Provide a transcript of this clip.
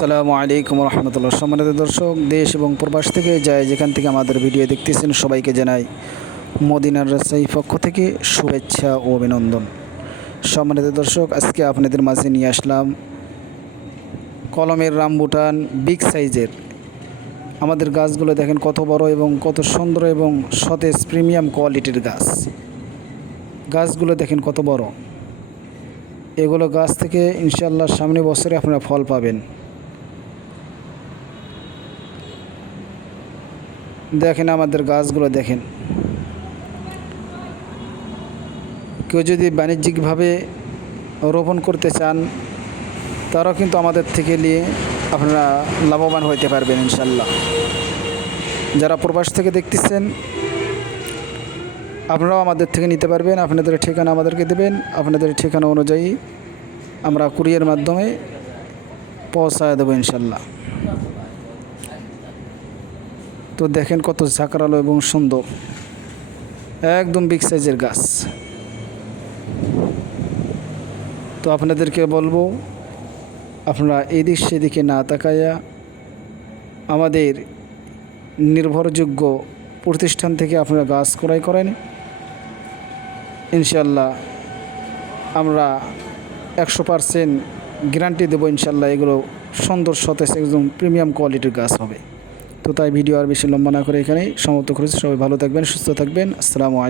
আসসালামু আলাইকুম রহমতুল্লাহ। সম্মানিত দর্শক, দেশ এবং প্রবাস থেকে যায় যেখান থেকে আমাদের ভিডিও দেখতেছেন সবাইকে জানাই মদিনার রাজশাহী পক্ষ থেকে শুভেচ্ছা ও অভিনন্দন। সম্মানিত দর্শক, আজকে আপনাদের মাঝে নিয়ে আসলাম কলমের রামবুটান বিগ সাইজের। আমাদের গাছগুলো দেখেন কত বড় এবং কত সুন্দর এবং সতেজ প্রিমিয়াম কোয়ালিটির গাছ। গাছগুলো দেখেন কত বড়। এগুলো গাছ থেকে ইনশাআল্লাহ সামনে বছরে আপনারা ফল পাবেন। দেখেন আমাদের গাছগুলো দেখেন। কেউ যদি বাণিজ্যিকভাবে রোপণ করতে চান তারাও কিন্তু আমাদের থেকে নিয়ে আপনারা লাভবান হতে পারবেন ইনশাল্লাহ। যারা প্রবাস থেকে দেখতেছেন আপনারাও আমাদের থেকে নিতে পারবেন। আপনাদের ঠিকানা আমাদেরকে দেবেন, আপনাদের ঠিকানা অনুযায়ী আমরা কুরিয়ার মাধ্যমে পৌঁছায় দেবো ইনশাল্লাহ। তো দেখেন কত ঝাঁকড়ালো এবং সুন্দর, একদম বিগ সাইজের গাছ। তো আপনাদেরকে বলবো আপনারা এদিক সেদিকে না তাকাইয়া আমাদের নির্ভরযোগ্য প্রতিষ্ঠান থেকে আপনারা গাছ ক্রয় করেন। ইনশাল্লাহ আমরা 100% গ্যারান্টি দেবো ইনশাল্লাহ এগুলো সুন্দর সতেজ একদম প্রিমিয়াম কোয়ালিটির গাছ হবে। তো তাই ভিডিও আর বেশি লম্বা না করে এখানেই সমাপ্ত করেছি। সবাই ভালো থাকবেন, সুস্থ থাকবেন। আসসালামু আলাইকুম।